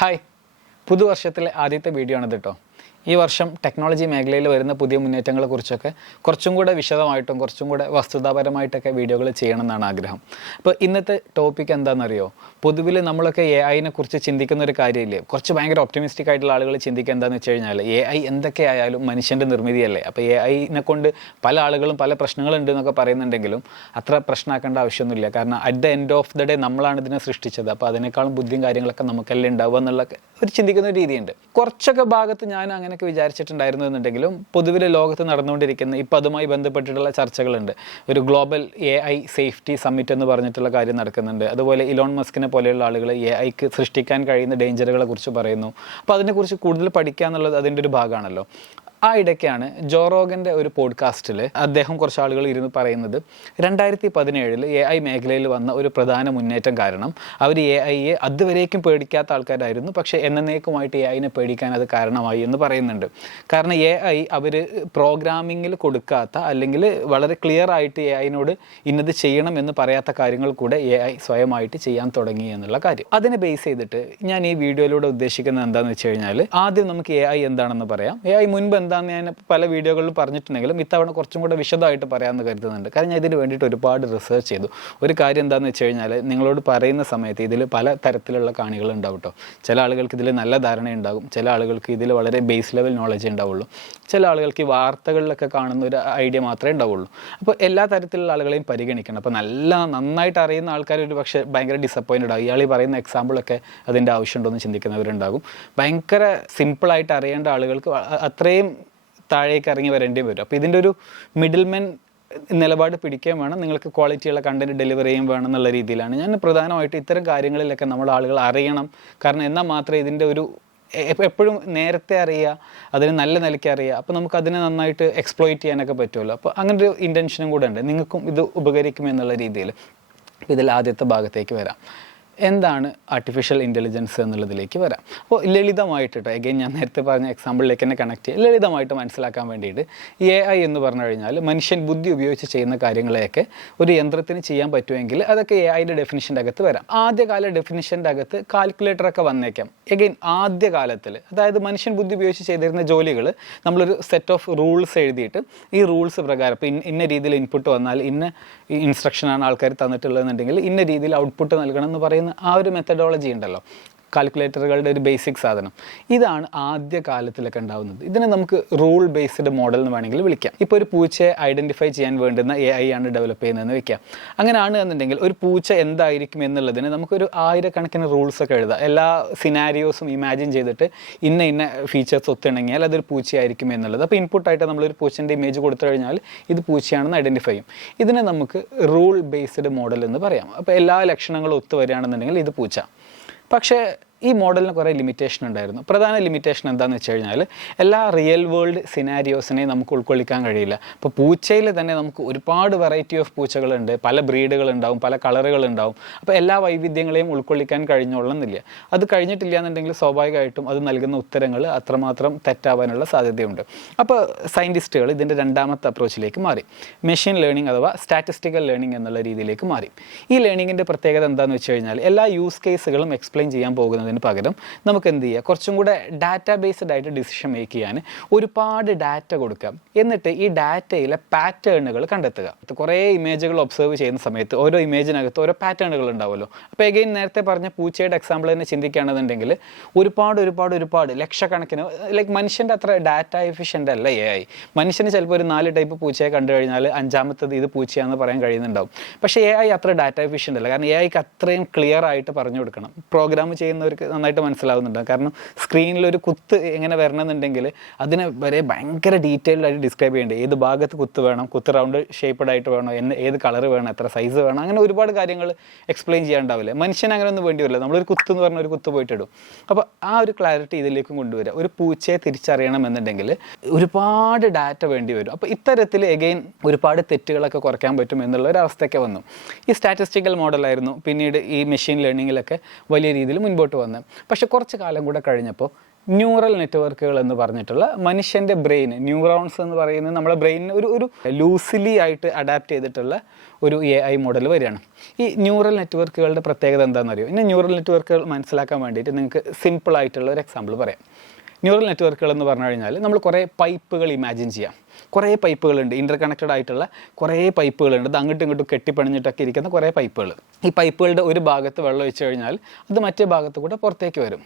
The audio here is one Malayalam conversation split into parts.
ഹായ്, പുതുവർഷത്തിലെ ആദ്യത്തെ വീഡിയോ ആണിത് കേട്ടോ. ഈ വർഷം ടെക്നോളജി മേഖലയിൽ വരുന്ന പുതിയ മുന്നേറ്റങ്ങളെക്കുറിച്ചൊക്കെ കുറച്ചും കൂടെ വിശദമായിട്ടും കുറച്ചും കൂടെ വസ്തുതാപരമായിട്ടൊക്കെ വീഡിയോകൾ ചെയ്യണം എന്നാണ് ആഗ്രഹം. അപ്പോൾ ഇന്നത്തെ ടോപ്പിക് എന്താണെന്നറിയോ? പൊതുവിൽ നമ്മളൊക്കെ എ ഐനെ കുറിച്ച് ചിന്തിക്കുന്ന ഒരു കാര്യമില്ലേ, കുറച്ച് ഭയങ്കര ഒപ്റ്റിമിസ്റ്റിക് ആയിട്ടുള്ള ആളുകൾ ചിന്തിക്കുക എന്താണെന്ന് വെച്ച് കഴിഞ്ഞാൽ എ ഐ എന്തൊക്കെ ആയാലും മനുഷ്യൻ്റെ നിർമ്മിതിയല്ലേ. അപ്പോൾ എ ഐനെ കൊണ്ട് പല ആളുകളും പല പ്രശ്നങ്ങളുണ്ട് എന്നൊക്കെ പറയുന്നുണ്ടെങ്കിലും അത്ര പ്രശ്നമാക്കേണ്ട ആവശ്യമൊന്നുമില്ല. കാരണം at the end of the day നമ്മളാണ് ഇതിനെ സൃഷ്ടിച്ചത്. അപ്പോൾ അതിനേക്കാളും ബുദ്ധിയും കാര്യങ്ങളൊക്കെ നമുക്കല്ലേ ഉണ്ടാവുക എന്നുള്ള ഒരു ചിന്തിക്കുന്ന ഒരു രീതിയുണ്ട്. കുറച്ചൊക്കെ ഭാഗത്ത് ഞാൻ അങ്ങനെയൊക്കെ വിചാരിച്ചിട്ടുണ്ടായിരുന്നു എന്നുണ്ടെങ്കിലും പൊതുവിലെ ലോകത്ത് നടന്നുകൊണ്ടിരിക്കുന്ന ഇപ്പം അതുമായി ബന്ധപ്പെട്ടിട്ടുള്ള ചർച്ചകളുണ്ട്. ഒരു global A I safety summit എന്ന് പറഞ്ഞിട്ടുള്ള കാര്യം നടക്കുന്നുണ്ട്. അതുപോലെ ഇലോൺ മസ്കിനെ പോലെയുള്ള ആളുകൾ എ ഐക്ക് സൃഷ്ടിക്കാൻ കഴിയുന്ന ഡേഞ്ചറുകളെ കുറിച്ച് പറയുന്നു. അപ്പോൾ അതിനെക്കുറിച്ച് കൂടുതൽ പഠിക്കുക എന്നുള്ളത് അതിൻ്റെ ഒരു ഭാഗമാണല്ലോ. ആ ഇടയ്ക്കാണ് ജോ റോഗൻ്റെ ഒരു പോഡ്കാസ്റ്റിൽ അദ്ദേഹം കുറച്ച് ആളുകൾ ഇരുന്ന് പറയുന്നത് 2017 എ ഐ മേഖലയിൽ വന്ന ഒരു പ്രധാന മുന്നേറ്റം കാരണം അവർ എ ഐയെ അതുവരേക്കും പേടിക്കാത്ത ആൾക്കാരായിരുന്നു, പക്ഷേ എന്നേക്കുമായിട്ട് എ ഐനെ പേടിക്കാൻ അത് കാരണമായി എന്ന് പറയുന്നുണ്ട്. കാരണം എ ഐ അവർ പ്രോഗ്രാമിങ്ങിൽ കൊടുക്കാത്ത അല്ലെങ്കിൽ വളരെ ക്ലിയർ ആയിട്ട് എ ഐനോട് ഇന്നത് ചെയ്യണം എന്ന് പറയാത്ത കാര്യങ്ങൾ കൂടെ എ ഐ സ്വയമായിട്ട് ചെയ്യാൻ തുടങ്ങി എന്നുള്ള കാര്യം. അതിനെ ബേസ് ചെയ്തിട്ട് ഞാൻ ഈ വീഡിയോയിലൂടെ ഉദ്ദേശിക്കുന്നത് എന്താണെന്ന് വെച്ച് കഴിഞ്ഞാൽ, ആദ്യം നമുക്ക് എ ഐ എന്താണെന്ന് പറയാം. എ ഐ മുൻപ് എന്താണെന്ന് ഞാൻ പല വീഡിയോകളിൽ പറഞ്ഞിട്ടുണ്ടെങ്കിലും ഇത്തവണ കുറച്ചും കൂടെ വിശദമായിട്ട് പറയാമെന്ന് കരുതുന്നുണ്ട്. കാരണം ഞാൻ ഇതിന് വേണ്ടിയിട്ട് ഒരുപാട് റിസർച്ച് ചെയ്തു. ഒരു കാര്യം എന്താണെന്ന് വെച്ച് കഴിഞ്ഞാൽ, നിങ്ങളോട് പറയുന്ന സമയത്ത് ഇതിൽ പല തരത്തിലുള്ള കാണികളുണ്ടാവും കേട്ടോ. ചില ആളുകൾക്ക് ഇതിൽ നല്ല ധാരണയുണ്ടാകും, ചില ആളുകൾക്ക് ഇതിൽ വളരെ ബേസ് ലെവൽ നോളജ് ഉണ്ടാവുള്ളൂ, ചില ആളുകൾക്ക് ഈ വാർത്തകളിലൊക്കെ കാണുന്ന ഒരു ഐഡിയ മാത്രമേ ഉണ്ടാവുള്ളൂ. അപ്പോൾ എല്ലാ തരത്തിലുള്ള ആളുകളെയും പരിഗണിക്കണം. അപ്പോൾ നന്നായിട്ട് അറിയുന്ന ആൾക്കാർ ഒരു പക്ഷേ ഭയങ്കര ഡിസപ്പോയിൻറ്റഡ് ആകും. ഇയാൾ ഈ പറയുന്ന എക്സാമ്പിളൊക്കെ അതിൻ്റെ ആവശ്യമുണ്ടോ എന്ന് ചിന്തിക്കുന്നവരുണ്ടാകും. ഭയങ്കര സിമ്പിളായിട്ട് അറിയേണ്ട ആളുകൾക്ക് അത്രയും താഴേക്ക് ഇറങ്ങി വരേണ്ടി വരും. അപ്പോൾ ഇതിൻ്റെ ഒരു മിഡിൽമെൻ നിലപാട് പിടിക്കുകയും വേണം, നിങ്ങൾക്ക് ക്വാളിറ്റിയുള്ള കണ്ടന്റ് ഡെലിവർ ചെയ്യുകയും വേണം എന്നുള്ള രീതിയിലാണ് ഞാൻ പ്രധാനമായിട്ട് ഇത്തരം കാര്യങ്ങളിലൊക്കെ നമ്മൾ ആളുകൾ അറിയണം. കാരണം എന്നാൽ മാത്രമേ ഇതിൻ്റെ ഒരു എപ്പോഴും നേരത്തെ അറിയുക, അതിന് നല്ല നിലയ്ക്ക് അറിയുക, അപ്പോൾ നമുക്ക് അതിനെ നന്നായിട്ട് എക്സ്പ്ലോയിറ്റ് ചെയ്യാനൊക്കെ പറ്റുമല്ലോ. അപ്പോൾ അങ്ങനെ ഒരു ഇൻറ്റൻഷനും കൂടെ ഉണ്ട്, നിങ്ങൾക്കും ഇത് ഉപകരിക്കുമെന്നുള്ള രീതിയിൽ. ഇതിൽ ആദ്യത്തെ ഭാഗത്തേക്ക് വരാം. എന്താണ് ആർട്ടിഫിഷ്യൽ ഇൻ്റലിജൻസ് എന്നുള്ളതിലേക്ക് വരാം. അപ്പോൾ ലളിതമായിട്ട് കേട്ടോ, എഗെയിൻ ഞാൻ നേരത്തെ പറഞ്ഞ എക്സാമ്പിളിലേക്ക് തന്നെ കണക്ട് ചെയ്യുക, ലളിതമായിട്ട് മനസ്സിലാക്കാൻ വേണ്ടിയിട്ട് എ ഐ എന്ന് പറഞ്ഞു കഴിഞ്ഞാൽ മനുഷ്യൻ ബുദ്ധി ഉപയോഗിച്ച് ചെയ്യുന്ന കാര്യങ്ങളെയൊക്കെ ഒരു യന്ത്രത്തിന് ചെയ്യാൻ പറ്റുമെങ്കിൽ അതൊക്കെ എ ഐയുടെ ഡെഫിനിഷൻ്റെ അകത്ത് വരാം. ആദ്യകാല ഡെഫിനിഷൻ്റെ അകത്ത് കാൽക്കുലേറ്ററൊക്കെ വന്നേക്കാം. എഗെയിൻ ആദ്യകാലത്തിൽ, അതായത് മനുഷ്യൻ ബുദ്ധി ഉപയോഗിച്ച് ചെയ്തിരുന്ന ജോലികൾ നമ്മളൊരു സെറ്റ് ഓഫ് റൂൾസ് എഴുതിയിട്ട് ഈ റൂൾസ് പ്രകാരം ഇപ്പോൾ ഇന്ന രീതിയിൽ ഇൻപുട്ട് വന്നാൽ ഇന്ന ഇൻസ്ട്രക്ഷനാണ് ആൾക്കാർ തന്നിട്ടുള്ളതെന്നുണ്ടെങ്കിൽ ഇന്ന രീതിയിൽ ഔട്ട്പുട്ട് നൽകണം എന്ന് പറയുന്ന ആ ഒരു മെത്തഡോളജി ഉണ്ടല്ലോ, കാൽക്കുലേറ്ററുകളുടെ ഒരു ബേസിക് സാധനം. ഇതാണ് ആദ്യ കാലത്തിലൊക്കെ ഉണ്ടാകുന്നത്. ഇതിനെ നമുക്ക് റൂൾ ബേസ്ഡ് മോഡൽ എന്ന് വേണമെങ്കിൽ വിളിക്കാം. ഇപ്പോൾ ഒരു പൂച്ചയെ ഐഡൻറ്റിഫൈ ചെയ്യാൻ വേണ്ടുന്ന എ ഐ ആണ് ഡെവലപ്പ് ചെയ്യുന്നതെന്ന് വെക്കാം. അങ്ങനെയാണ് എന്നുണ്ടെങ്കിൽ ഒരു പൂച്ച എന്തായിരിക്കും എന്നുള്ളതിന് നമുക്കൊരു 1000കണക്കിന് റൂൾസൊക്കെ എഴുതാം. എല്ലാ സിനാരിയോസും ഇമാജിൻ ചെയ്തിട്ട് ഇന്ന ഫീച്ചേഴ്സ് ഒത്തിണങ്ങിയാൽ അതൊരു പൂച്ചയായിരിക്കും എന്നുള്ളത്. അപ്പോൾ ഇൻപുട്ടായിട്ട് നമ്മളൊരു പൂച്ചൻ്റെ ഇമേജ് കൊടുത്തു കഴിഞ്ഞാൽ ഇത് പൂച്ചയാണെന്ന് ഐഡൻറ്റിഫൈ ചെയ്യും. ഇതിനെ നമുക്ക് റൂൾ ബേസ്ഡ് മോഡൽ എന്ന് പറയാം. അപ്പോൾ എല്ലാ ലക്ഷണങ്ങളും ഒത്തു വരികയാണെന്നുണ്ടെങ്കിൽ ഇത് പൂച്ച. പക്ഷേ ഈ മോഡലിന് കുറേ ലിമിറ്റേഷൻ ഉണ്ടായിരുന്നു. പ്രധാന ലിമിറ്റേഷൻ എന്താണെന്ന് വെച്ച് കഴിഞ്ഞാൽ, എല്ലാ റിയൽ വേൾഡ് സിനാരിയോസിനെയും നമുക്ക് ഉൾക്കൊള്ളിക്കാൻ കഴിയില്ല. ഇപ്പോൾ പൂച്ചയിൽ തന്നെ നമുക്ക് ഒരുപാട് വെറൈറ്റി ഓഫ് പൂച്ചകളുണ്ട്, പല ബ്രീഡുകളുണ്ടാവും, പല കളറുകളുണ്ടാവും. അപ്പോൾ എല്ലാ വൈവിധ്യങ്ങളെയും ഉൾക്കൊള്ളിക്കാൻ കഴിഞ്ഞോളണമെന്നില്ല. അത് കഴിഞ്ഞിട്ടില്ല എന്നുണ്ടെങ്കിൽ സ്വാഭാവികമായിട്ടും അത് നൽകുന്ന ഉത്തരങ്ങൾ അത്രമാത്രം തെറ്റാവാനുള്ള സാധ്യതയുണ്ട്. അപ്പോൾ സയൻറ്റിസ്റ്റുകൾ ഇതിൻ്റെ രണ്ടാമത്തെ അപ്രോച്ചിലേക്ക് മാറി, മെഷീൻ ലേണിംഗ് അഥവാ സ്റ്റാറ്റിസ്റ്റിക്കൽ ലേണിംഗ് എന്നുള്ള രീതിയിലേക്ക് മാറി. ഈ ലേണിങ്ങിൻ്റെ പ്രത്യേകത എന്താണെന്ന് വെച്ച് കഴിഞ്ഞാൽ, എല്ലാ യൂസ് കേസുകളും എക്സ്പ്ലെയിൻ ചെയ്യാൻ പോകുന്നത് പകരം നമുക്ക് എന്ത് ചെയ്യുക, കുറച്ചും കൂടെ ഡാറ്റാ ബേസ്ഡ് ആയിട്ട് ഡിസിഷൻ മേക്ക് ചെയ്യാൻ ഒരുപാട് ഡാറ്റ കൊടുക്കാം. എന്നിട്ട് ഈ ഡാറ്റയിലെ പാറ്റേണുകൾ കണ്ടെത്തുക. കുറേ ഇമേജുകൾ ഒബ്സർവ് ചെയ്യുന്ന സമയത്ത് ഓരോ ഇമേജിനകത്ത് ഓരോ പാറ്റേണുകൾ ഉണ്ടാവുമല്ലോ. അപ്പോൾ എഗെയിൻ നേരത്തെ പറഞ്ഞ പൂച്ചയുടെ എക്സാമ്പിൾ തന്നെ ചിന്തിക്കുകയാണെന്നുണ്ടെങ്കിൽ ഒരുപാട് ലക്ഷക്കണക്കിന്, ലൈക്ക് മനുഷ്യൻ്റെ അത്ര ഡാറ്റ എഫിഷ്യൻ്റ് അല്ല എ ഐ. മനുഷ്യന് ചിലപ്പോൾ ഒരു 4 ടൈപ്പ് പൂച്ചയെ കണ്ടു കഴിഞ്ഞാൽ 5ാമത്തത് ഇത് പൂച്ചയാണെന്ന് പറയാൻ കഴിയുന്നുണ്ടാവും. പക്ഷേ എ ഐ അത്ര ഡാറ്റ എഫിഷ്യൻ്റ് അല്ല. കാരണം എ ഐക്ക് അത്രയും ക്ലിയർ ആയിട്ട് പറഞ്ഞു കൊടുക്കണം. പ്രോഗ്രാം ചെയ്യുന്നവർക്ക് നന്നായിട്ട് മനസ്സിലാവുന്നുണ്ട്. കാരണം സ്ക്രീനിലൊരു കുത്ത് എങ്ങനെ വരണമെന്നുണ്ടെങ്കിൽ അതിനെ വരെ ഭയങ്കര ഡീറ്റെയിൽഡ് ആയിട്ട് ഡിസ്ക്രൈബ് ചെയ്യേണ്ടത്. ഏത് ഭാഗത്ത് കുത്ത് വേണം, കുത്ത് റൗണ്ട് ഷേപ്പഡ് ആയിട്ട് വേണോ, ഏത് കളർ വേണം, എത്ര സൈസ് വേണം, അങ്ങനെ ഒരുപാട് കാര്യങ്ങൾ എക്സ്പ്ലെയിൻ ചെയ്യാണ്ടാവില്ലേ. മനുഷ്യൻ അങ്ങനെ ഒന്നും വേണ്ടി വരില്ല. നമ്മളൊരു കുത്ത് എന്ന് പറഞ്ഞ ഒരു കുത്ത് പോയിട്ട് ഇടും. അപ്പോൾ ആ ഒരു ക്ലാരിറ്റി ഇതിലേക്കും കൊണ്ടുവരിക. ഒരു പൂച്ചയെ തിരിച്ചറിയണം എന്നുണ്ടെങ്കിൽ ഒരുപാട് ഡാറ്റ വേണ്ടി വരും. അപ്പോൾ ഇത്തരത്തിൽ എഗെയിൻ ഒരുപാട് തെറ്റുകളൊക്കെ കുറയ്ക്കാൻ പറ്റും എന്നുള്ള ഒരു അവസ്ഥയൊക്കെ വന്നു. ഈ സ്റ്റാറ്റിസ്റ്റിക്കൽ മോഡലായിരുന്നു പിന്നീട് ഈ മെഷീൻ ലേണിങ്ങിലൊക്കെ വലിയ രീതിയിൽ മുൻപോട്ട് വന്നത്. പക്ഷെ കുറച്ച് കാലം കൂടെ കഴിഞ്ഞപ്പോൾ ന്യൂറൽ നെറ്റ്വർക്കുകൾ എന്ന് പറഞ്ഞിട്ടുള്ള മനുഷ്യൻ്റെ ബ്രെയിൻ, ന്യൂറോൺസ് എന്ന് പറയുന്നത് നമ്മുടെ ബ്രെയിനിന് ഒരു ലൂസിലി ആയിട്ട് അഡാപ്റ്റ് ചെയ്തിട്ടുള്ള ഒരു AI മോഡൽ വരികയാണ്. ഈ ന്യൂറൽ നെറ്റ്വർക്കുകളുടെ പ്രത്യേകത എന്താണെന്നറിയോ? ഇനി ന്യൂറൽ നെറ്റ്വർക്കുകൾ മനസ്സിലാക്കാൻ വേണ്ടിയിട്ട് നിങ്ങൾക്ക് സിമ്പിളായിട്ടുള്ള ഒരു എക്സാമ്പിൾ പറയാം. ന്യൂറൽ നെറ്റ്വർക്കുകൾ എന്ന് പറഞ്ഞു കഴിഞ്ഞാൽ നമ്മൾ കുറേ പൈപ്പുകൾ ഇമാജിൻ ചെയ്യാം. കുറേ പൈപ്പുകളുണ്ട്, ഇൻ്റർ കണക്റ്റഡ് ആയിട്ടുള്ള കുറേ പൈപ്പുകളുണ്ട്, അത് അങ്ങോട്ടും ഇങ്ങോട്ടും കെട്ടിപ്പണിഞ്ഞിട്ടൊക്കെ ഇരിക്കുന്ന കുറേ പൈപ്പുകൾ. ഈ പൈപ്പുകളുടെ ഒരു ഭാഗത്ത് വെള്ളം ഒഴിച്ചു കഴിഞ്ഞാൽ അത് മറ്റേ ഭാഗത്ത് കൂടെ പുറത്തേക്ക് വരും.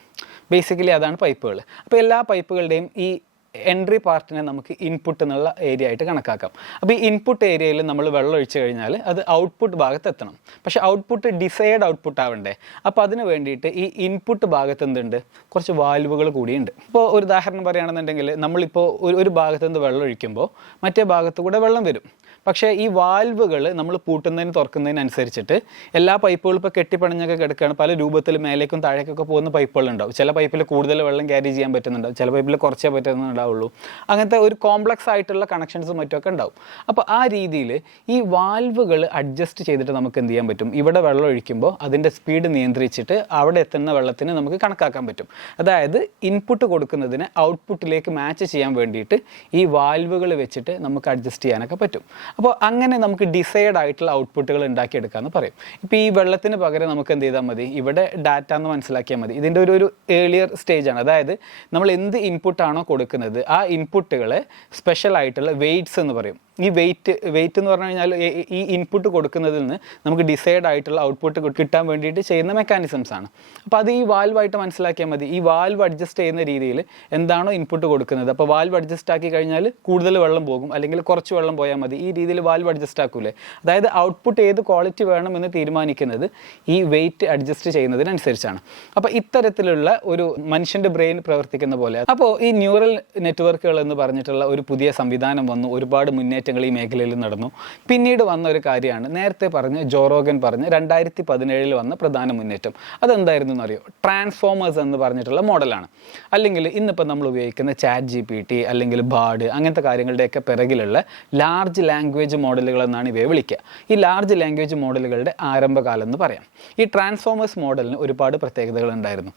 ബേസിക്കലി അതാണ് പൈപ്പുകൾ. അപ്പോൾ എല്ലാ പൈപ്പുകളുടെയും ഈ എൻട്രി പാർട്ടിനെ നമുക്ക് ഇൻപുട്ട് എന്നുള്ള ഏരിയ ആയിട്ട് കണക്കാക്കാം. അപ്പോൾ ഈ ഇൻപുട്ട് ഏരിയയിൽ നമ്മൾ വെള്ളം ഒഴിച്ചു കഴിഞ്ഞാൽ അത് ഔട്ട്പുട്ട് ഭാഗത്ത് എത്തണം. പക്ഷേ ഔട്ട്പുട്ട് ഡിസൈഡ് ഔട്ട്പുട്ട് ആവണ്ടേ? അപ്പോൾ അതിന് വേണ്ടിയിട്ട് ഈ ഇൻപുട്ട് ഭാഗത്ത് എന്തുണ്ട്? കുറച്ച് വാൽവുകൾ കൂടിയുണ്ട്. ഇപ്പോൾ ഒരു ഉദാഹരണം പറയുകയാണെന്നുണ്ടെങ്കിൽ നമ്മളിപ്പോൾ ഒരു ഭാഗത്ത് നിന്ന് വെള്ളം ഒഴിക്കുമ്പോൾ മറ്റേ ഭാഗത്ത് കൂടെ വെള്ളം വരും. പക്ഷേ ഈ വാൽവുകൾ നമ്മൾ പൂട്ടുന്നതിന് തുറക്കുന്നതിനനുസരിച്ചിട്ട് എല്ലാ പൈപ്പുകളും ഇപ്പോൾ കെട്ടിപ്പണിഞ്ഞൊക്കെ കിടക്കുകയാണ്. പല രൂപത്തിൽ മേലേക്കും താഴേക്കൊക്കെ പോകുന്ന പൈപ്പുകളുണ്ടാവും. ചില പൈപ്പിൽ കൂടുതൽ വെള്ളം ക്യാരി ചെയ്യാൻ പറ്റുന്നുണ്ടാവും, ചില പൈപ്പിൽ കുറച്ചേ പറ്റുന്നുണ്ടാവുള്ളൂ. അങ്ങനത്തെ ഒരു കോംപ്ലക്സ് ആയിട്ടുള്ള കണക്ഷൻസും മറ്റുമൊക്കെ ഉണ്ടാവും. അപ്പോൾ ആ രീതിയിൽ ഈ വാൽവുകൾ അഡ്ജസ്റ്റ് ചെയ്തിട്ട് നമുക്ക് എന്ത് ചെയ്യാൻ പറ്റും? ഇവിടെ വെള്ളം ഒഴിക്കുമ്പോൾ അതിൻ്റെ സ്പീഡ് നിയന്ത്രിച്ചിട്ട് അവിടെ എത്തുന്ന വെള്ളത്തിന് നമുക്ക് കണക്കാക്കാൻ പറ്റും. അതായത് ഇൻപുട്ട് കൊടുക്കുന്നതിന് ഔട്ട്പുട്ടിലേക്ക് മാച്ച് ചെയ്യാൻ വേണ്ടിയിട്ട് ഈ വാൽവുകൾ വെച്ചിട്ട് നമുക്ക് അഡ്ജസ്റ്റ് ചെയ്യാനൊക്കെ പറ്റും. അപ്പോൾ അങ്ങനെ നമുക്ക് ഡിസൈഡ് ആയിട്ടുള്ള ഔട്ട്പുട്ടുകൾ ഉണ്ടാക്കിയെടുക്കാമെന്ന് പറയും. ഇപ്പോൾ ഈ വെള്ളത്തിന് പകരം നമുക്ക് എന്ത് ചെയ്താൽ മതി? ഇവിടെ ഡാറ്റ എന്ന് മനസ്സിലാക്കിയാൽ മതി. ഇതിൻ്റെ ഒരു ഏർലിയർ സ്റ്റേജാണ്. അതായത് നമ്മൾ എന്ത് ഇൻപുട്ടാണോ കൊടുക്കുന്നത് ആ ഇൻപുട്ടുകളെ സ്പെഷ്യൽ ആയിട്ടുള്ള വെയ്റ്റ്സ് എന്ന് പറയും. ഈ വെയിറ്റ് എന്ന് പറഞ്ഞു കഴിഞ്ഞാൽ ഈ ഇൻപുട്ട് കൊടുക്കുന്നതിൽ നിന്ന് നമുക്ക് ഡിസൈഡ് ആയിട്ടുള്ള ഔട്ട്പുട്ട് കിട്ടാൻ വേണ്ടിയിട്ട് ചെയ്യുന്ന മെക്കാനിസംസ് ആണ്. അപ്പോൾ അത് ഈ വാൽവായിട്ട് മനസ്സിലാക്കിയാൽ മതി. ഈ വാൽവ് അഡ്ജസ്റ്റ് ചെയ്യുന്ന രീതിയിൽ എന്താണോ ഇൻപുട്ട് കൊടുക്കുന്നത്, അപ്പോൾ വാൽവ് അഡ്ജസ്റ്റ് ആക്കി കഴിഞ്ഞാൽ കൂടുതൽ വെള്ളം പോകും, അല്ലെങ്കിൽ കുറച്ച് വെള്ളം പോയാൽ മതി. ഈ രീതിയിൽ വാൽവ് അഡ്ജസ്റ്റ് ആക്കൂലേ? അതായത് ഔട്ട്പുട്ട് ഏത് ക്വാളിറ്റി വേണമെന്ന് തീരുമാനിക്കുന്നത് ഈ വെയിറ്റ് അഡ്ജസ്റ്റ് ചെയ്യുന്നതിനനുസരിച്ചാണ്. അപ്പോൾ ഇത്തരത്തിലുള്ള ഒരു മനുഷ്യൻ്റെ ബ്രെയിൻ പ്രവർത്തിക്കുന്ന പോലെ. അപ്പോൾ ഈ ന്യൂറൽ നെറ്റ്വർക്കുകൾ എന്ന് പറഞ്ഞിട്ടുള്ള ഒരു പുതിയ സംവിധാനം വന്നു. ഒരുപാട് മുന്നേറ്റങ്ങൾ ഈ മേഖലയിൽ നടന്നു. പിന്നീട് വന്ന ഒരു കാര്യമാണ് നേരത്തെ പറഞ്ഞ് ജോ റോഗൻ പറഞ്ഞ് 2017 വന്ന പ്രധാന മുന്നേറ്റം. അതെന്തായിരുന്നു എന്നറിയോ? ട്രാൻസ്ഫോമേഴ്സ് എന്ന് പറഞ്ഞിട്ടുള്ള മോഡലാണ്. അല്ലെങ്കിൽ ഇന്നിപ്പോൾ നമ്മൾ ഉപയോഗിക്കുന്ന ChatGPT അല്ലെങ്കിൽ ബാർഡ് അങ്ങനത്തെ കാര്യങ്ങളുടെയൊക്കെ പിറകിലുള്ള ലാർജ് ലാംഗ്വേജ് മോഡലുകൾ എന്നാണ് ഇവയെ വിളിക്കുക. ഈ ലാർജ് ലാംഗ്വേജ് മോഡലുകളുടെ ആരംഭകാലം എന്ന് പറയാം. ഈ ട്രാൻസ്ഫോമേഴ്സ് മോഡലിന് ഒരുപാട് പ്രത്യേകതകൾ ഉണ്ടായിരുന്നു.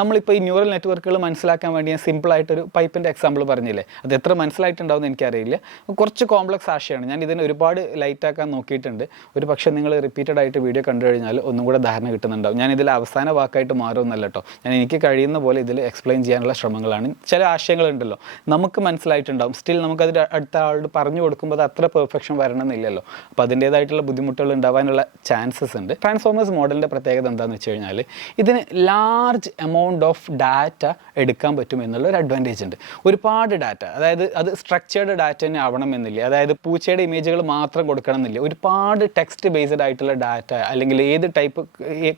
നമ്മളിപ്പോൾ ഈ ന്യൂറൽ നെറ്റ്വർക്കുകൾ മനസ്സിലാക്കാൻ വേണ്ടി ഞാൻ സിമ്പിളായിട്ടൊരു പൈപ്പിൻ്റെ എക്സാമ്പിൾ പറഞ്ഞില്ലേ? അത് എത്ര മനസ്സിലായിട്ടുണ്ടാവുമെന്ന് എനിക്കറിയില്ല. കുറച്ച് കോംപ്ലക്സ് ആശയമാണ്. ഞാൻ ഇതിനെ ഒരുപാട് ലൈറ്റാക്കാൻ നോക്കിയിട്ടുണ്ട്. ഒരു പക്ഷേ നിങ്ങൾ റിപ്പീറ്റഡ് ആയിട്ട് വീഡിയോ കണ്ടു കഴിഞ്ഞാൽ ഒന്നും കൂടെ ധാരണ കിട്ടുന്നുണ്ടാവും. ഞാൻ ഇതിൽ അവസാന വാക്കായിട്ട് മാറുമെന്നല്ല കേട്ടോ. ഞാൻ എനിക്ക് കഴിയുന്ന പോലെ ഇതിൽ എക്സ്പ്ലെയിൻ ചെയ്യാനുള്ള ശ്രമങ്ങളാണ്. ചില ആശയങ്ങളുണ്ടല്ലോ നമുക്ക് മനസ്സിലായിട്ടുണ്ടാവും, സ്റ്റിൽ നമുക്കത് അടുത്ത ആളോട് പറഞ്ഞു കൊടുക്കുമ്പോൾ അത് അത്ര പെർഫെക്ഷൻ വരണമെന്നില്ലല്ലോ. അപ്പോൾ അതിൻ്റേതായിട്ടുള്ള ബുദ്ധിമുട്ടുകൾ ഉണ്ടാവാനുള്ള ചാൻസസ് ഉണ്ട്. ട്രാൻസ്ഫോമേഴ്സ് മോഡലിൻ്റെ പ്രത്യേകത എന്താണെന്ന് വെച്ച് കഴിഞ്ഞാൽ ഇതിന് ലാർജ് എമൗണ്ട് ഓഫ് ഡാറ്റ എടുക്കാൻ പറ്റും എന്നുള്ള ഒരു അഡ്വാൻറ്റേജ് ഉണ്ട്. ഒരുപാട് ഡാറ്റ, അതായത് അത് സ്ട്രക്ചേർഡ് ഡാറ്റ തന്നെ ആവണം എന്നില്ല. അതായത് പൂച്ചയുടെ ഇമേജുകൾ മാത്രം കൊടുക്കണം എന്നില്ല. ഒരുപാട് ടെക്സ്റ്റ് ബേസ്ഡ് ആയിട്ടുള്ള ഡാറ്റ, അല്ലെങ്കിൽ ഏത് ടൈപ്പ്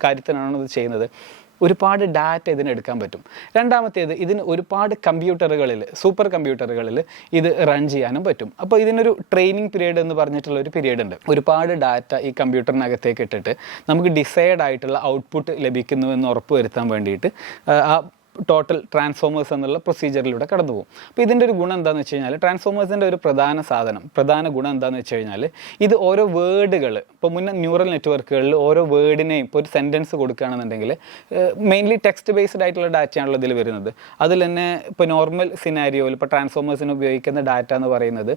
കാര്യത്തിനാണോ ഇത് ചെയ്യുന്നത്, ഒരുപാട് ഡാറ്റ ഇതിനെടുക്കാൻ പറ്റും. രണ്ടാമത്തേത്, ഇതിന് ഒരുപാട് സൂപ്പർ കമ്പ്യൂട്ടറുകളിൽ ഇത് റൺ ചെയ്യാനും പറ്റും. അപ്പോൾ ഇതിനൊരു ട്രെയിനിങ് പീരീഡ് എന്ന് പറഞ്ഞിട്ടുള്ള ഒരു പീരീഡ് ഉണ്ട്. ഒരുപാട് ഡാറ്റ ഈ കമ്പ്യൂട്ടറിനകത്തേക്ക് ഇട്ടിട്ട് നമുക്ക് ഡിസൈഡ് ആയിട്ടുള്ള ഔട്ട്പുട്ട് ലഭിക്കുന്നുവെന്ന് ഉറപ്പ് വരുത്താൻ വേണ്ടിയിട്ട് ആ ടോട്ടൽ ട്രാൻസ്ഫോമേഴ്സ് എന്നുള്ള പ്രൊസീജിയറിലൂടെ കടന്നു പോകും. അപ്പോൾ ഇതിൻ്റെ ഒരു ഗുണം എന്താണെന്ന് വെച്ച് കഴിഞ്ഞാൽ, ട്രാൻസ്ഫോമേഴ്സിൻ്റെ ഒരു പ്രധാന ഗുണം എന്താണെന്ന് വെച്ച് കഴിഞ്ഞാൽ, ഇത് ഓരോ വേർഡുകൾ, ഇപ്പോൾ മുന്നേ ന്യൂറൽ നെറ്റ്വർക്കുകളിൽ ഓരോ വേർഡിനെയും ഇപ്പോൾ ഒരു സെൻറ്റൻസ് കൊടുക്കുകയാണെന്നുണ്ടെങ്കിൽ മെയിൻലി ടെക്സ്റ്റ് ബേസ്ഡ് ആയിട്ടുള്ള ഡാറ്റയാണല്ലോ ഇതിൽ വരുന്നത്. അതിൽ തന്നെ ഇപ്പോൾ നോർമൽ സിനാരിയോയിൽ ഇപ്പോൾ ട്രാൻസ്ഫോമേഴ്സിന് ഉപയോഗിക്കുന്ന ഡാറ്റ എന്ന് പറയുന്നത്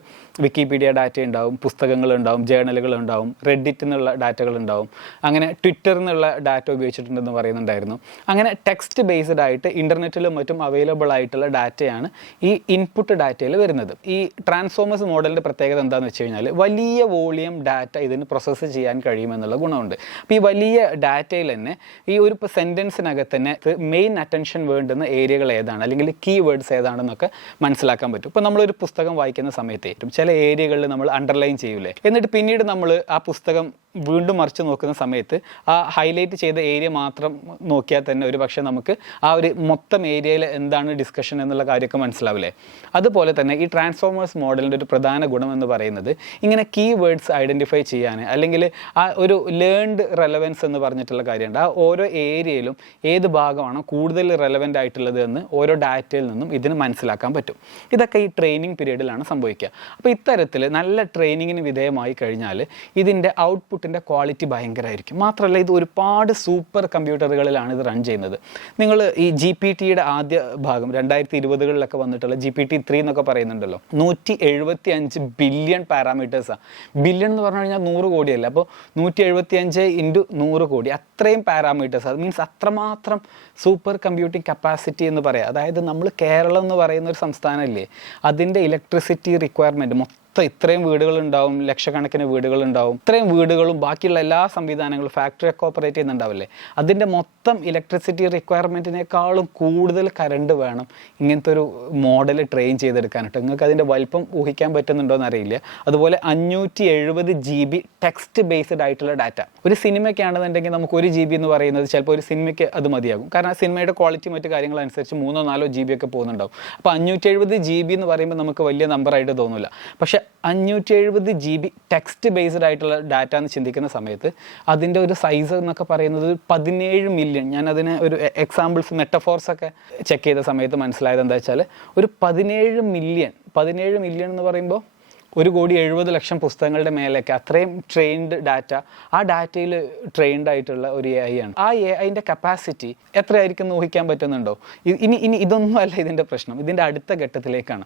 വിക്കിപീഡിയ ഡാറ്റ ഉണ്ടാവും, പുസ്തകങ്ങളുണ്ടാവും, ജേണലുകളുണ്ടാവും, റെഡിറ്റ് എന്നുള്ള ഡാറ്റകളുണ്ടാവും, അങ്ങനെ ട്വിറ്റർ എന്നുള്ള ഡാറ്റ ഉപയോഗിച്ചിട്ടുണ്ടെന്ന് പറയുന്നുണ്ടായിരുന്നു. അങ്ങനെ ടെക്സ്റ്റ് ബേസ്ഡ് ആയിട്ട് ഇൻ്റർനെറ്റിലും മറ്റും അവൈലബിൾ ആയിട്ടുള്ള ഡാറ്റയാണ് ഈ ഇൻപുട്ട് ഡാറ്റയിൽ വരുന്നത്. ഈ ട്രാൻസ്ഫോമേഴ്സ് മോഡലിൻ്റെ പ്രത്യേകത എന്താണെന്ന് വെച്ച് കഴിഞ്ഞാൽ, വലിയ വോളിയം ഡാറ്റ ഇതിന് പ്രോസസ്സ് ചെയ്യാൻ കഴിയുമെന്നുള്ള ഗുണമുണ്ട്. അപ്പോൾ ഈ വലിയ ഡാറ്റയിൽ തന്നെ ഈ ഒരു സെൻറ്റൻസിനകത്ത് തന്നെ മെയിൻ അറ്റൻഷൻ വേണ്ടുന്ന ഏരിയകൾ ഏതാണ്, അല്ലെങ്കിൽ കീ വേർഡ്സ് ഏതാണെന്നൊക്കെ മനസ്സിലാക്കാൻ പറ്റും. ഇപ്പോൾ നമ്മളൊരു പുസ്തകം വായിക്കുന്ന സമയത്ത് ചില ഏരിയകളിൽ നമ്മൾ അണ്ടർലൈൻ ചെയ്യൂലേ, എന്നിട്ട് പിന്നീട് നമ്മൾ ആ പുസ്തകം വീണ്ടും മറിച്ച് നോക്കുന്ന സമയത്ത് ആ ഹൈലൈറ്റ് ചെയ്ത ഏരിയ മാത്രം നോക്കിയാൽ തന്നെ ഒരു പക്ഷേ നമുക്ക് ആ ഒരു മൊത്തം ഏരിയയിൽ എന്താണ് ഡിസ്കഷൻ എന്നുള്ള കാര്യമൊക്കെ മനസ്സിലാവില്ലേ. അതുപോലെ തന്നെ ഈ ട്രാൻസ്ഫോമേഴ്സ് മോഡലിൻ്റെ ഒരു പ്രധാന ഗുണം എന്ന് പറയുന്നത് ഇങ്ങനെ കീ വേർഡ്സ് ഐഡൻറ്റിഫൈ ചെയ്യാൻ, അല്ലെങ്കിൽ ആ ഒരു ലേൺഡ് റെലവൻസ് എന്ന് പറഞ്ഞിട്ടുള്ള കാര്യമുണ്ട്. ആ ഓരോ ഏരിയയിലും ഏത് ഭാഗമാണോ കൂടുതൽ റെലവൻ്റ് ആയിട്ടുള്ളത് എന്ന് ഓരോ ഡാറ്റയിൽ നിന്നും ഇതിന് മനസ്സിലാക്കാൻ പറ്റും. ഇതൊക്കെ ഈ ട്രെയിനിങ് പീരീഡിലാണ് സംഭവിക്കുക. അപ്പോൾ ഇത്തരത്തിൽ നല്ല ട്രെയിനിങ്ങിന് വിധേയമായി കഴിഞ്ഞാൽ ഇതിൻ്റെ ഔട്ട്പുട്ടിൻ്റെ ക്വാളിറ്റി ഭയങ്കരമായിരിക്കും. മാത്രമല്ല ഇത് ഒരുപാട് സൂപ്പർ കമ്പ്യൂട്ടറുകളിലാണ് ഇത് റൺ ചെയ്യുന്നത്. നിങ്ങൾ ഈ GPT-യുടെ ആദ്യ ഭാഗം 2020-കളിലൊക്കെ വന്നിട്ടുള്ള GPT-3 എന്നൊക്കെ പറയുന്നുണ്ടല്ലോ, 175 ബില്യൺ പാരാമീറ്റേഴ്സാണ്. ബില്യൺ എന്ന് പറഞ്ഞു കഴിഞ്ഞാൽ 100 കോടിയല്ല. അപ്പോൾ 175 ഇൻറ്റു 100 കോടി, അത്രയും പാരാമീറ്റേഴ്സ്. അത് മീൻസ് അത്രമാത്രം സൂപ്പർ കമ്പ്യൂട്ടിംഗ് കപ്പാസിറ്റി എന്ന് പറയാം. അതായത് നമ്മൾ കേരളം എന്ന് പറയുന്ന ഒരു സംസ്ഥാനമില്ലേ, അതിൻ്റെ ഇലക്ട്രിസിറ്റി റിക്വയർമെൻറ്റ് മൊത്തം ഇത്രയും വീടുകളുണ്ടാവും, ലക്ഷക്കണക്കിന് വീടുകളുണ്ടാവും. ഇത്രയും വീടുകളും ബാക്കിയുള്ള എല്ലാ സംവിധാനങ്ങളും ഫാക്ടറിയൊക്കെ ഓപ്പറേറ്റ് ചെയ്യുന്നുണ്ടാവില്ലേ, അതിൻ്റെ മൊത്തം ഇലക്ട്രിസിറ്റി റിക്വയർമെൻറ്റിനേക്കാളും കൂടുതൽ കറണ്ട് വേണം ഇങ്ങനത്തെ ഒരു മോഡൽ ട്രെയിൻ ചെയ്തെടുക്കാനായിട്ട്. നിങ്ങൾക്ക് അതിൻ്റെ വലിപ്പം ഊഹിക്കാൻ പറ്റുന്നുണ്ടോ എന്നറിയില്ല. അതുപോലെ 570 GB ടെക്സ്റ്റ് ബേസ്ഡ് ആയിട്ടുള്ള ഡാറ്റ. ഒരു സിനിമയ്ക്കാണെന്നുണ്ടെങ്കിൽ നമുക്ക് 1 GB എന്ന് പറയുന്നത് ചിലപ്പോൾ ഒരു സിനിമയ്ക്ക് അത് മതിയാകും. കാരണം ആ സിനിമയുടെ ക്വാളിറ്റി മറ്റ് കാര്യങ്ങളനുസരിച്ച് 3-4 GB ഒക്കെ പോകുന്നുണ്ടാവും. അപ്പോൾ 570 GB എന്ന് പറയുമ്പോൾ നമുക്ക് വലിയ നമ്പറായിട്ട് തോന്നില്ല. പക്ഷേ 570 GB ടെക്സ്റ്റ് ബേസ്ഡ് ആയിട്ടുള്ള ഡാറ്റ എന്ന് ചിന്തിക്കുന്ന സമയത്ത് അതിൻ്റെ ഒരു സൈസ് എന്നൊക്കെ പറയുന്നത് 17 മില്യൺ. ഞാൻ അതിന് ഒരു എക്സാമ്പിൾസ് മെറ്റഫോർസ് ഒക്കെ ചെക്ക് ചെയ്ത സമയത്ത് മനസ്സിലായത് എന്താ വെച്ചാൽ, ഒരു 17 മില്യൺ എന്ന് പറയുമ്പോൾ 1,70,00,000 പുസ്തകങ്ങളുടെ മേലേക്ക് അത്രയും ട്രെയിൻഡ് ഡാറ്റ, ആ ഡാറ്റയിൽ ട്രെയിൻഡ് ആയിട്ടുള്ള ഒരു AI ആണ്. ആ AIൻ്റെ കപ്പാസിറ്റി എത്രയായിരിക്കും എന്ന് ഊഹിക്കാൻ പറ്റുന്നുണ്ടോ? ഇനി ഇതൊന്നും അല്ല ഇതിൻ്റെ പ്രശ്നം. ഇതിൻ്റെ അടുത്ത ഘട്ടത്തിലേക്കാണ്.